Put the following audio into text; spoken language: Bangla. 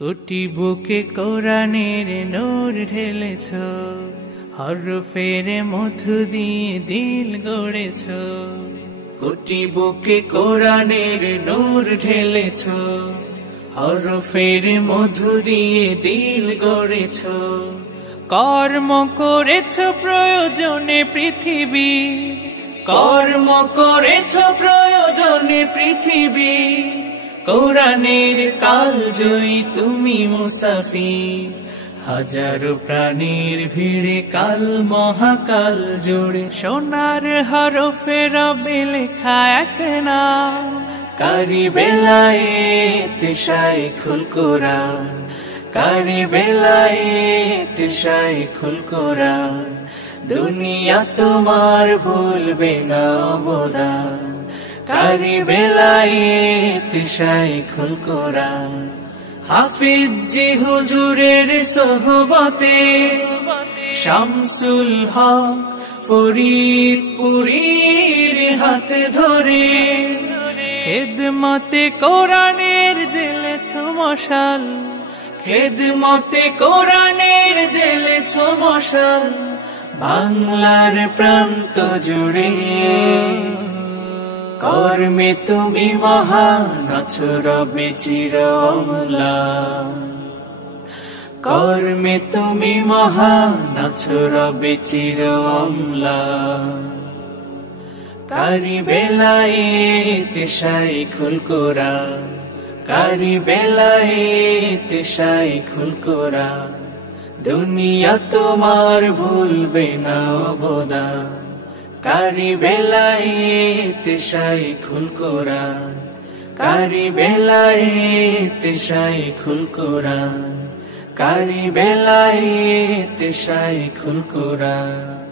কোটি বুকে কোরআনের নূর ঢেলেছ, হরফের মধু দিয়ে দিল গড়েছ। কোটি বুকে কোরআনের নূর ঢেলেছ, হরফের মধু দিয়ে দিল গড়েছ। কর্ম করেছ প্রয়োজনে পৃথিবী, কর্ম করেছ প্রয়োজনে পৃথিবী। কোরআনের কাল জয়ী তুমি মুসাফির, হাজারো প্রাণীর ভিড়ে কাল মহাকাল জুড়ে। সোনার হরফে রবে লেখা এক নাম, কারি বেলায়েত শাইখুল কোরআন, কারি বেলায়েত শাইখুল কোরআন। দুনিয়া তোমার ভুলবে না অবদান, কারি বেলায়েত শাইখুল কোরআন। হাফিজ জি হুজুরের সোহবতে, শামসুল হক ফরিদপুরীর হাত ধরে। খেদমতে কোরআনের জ্বেলেছ মশাল, খেদমতে কোরআনের জ্বেলেছ মশাল। বাংলার প্রান্ত জুড়ে কর্মে তুমি মহান আছো রবে চির অম্লান, কর্মে তুমি মহান আছো রবে চির অম্লান। কারি বেলায়েত শাইখুল কোরআন, কারি বেলায়েত শাইখুল কোরআন। দুনিয়া তোমার ভুলবে না অবদান, কারি বেলায়েত শাইখুল কোরআন, কারি বেলায়েত শাইখুল কোরআন, কারি বেলায়েত শাইখুল কোরআন।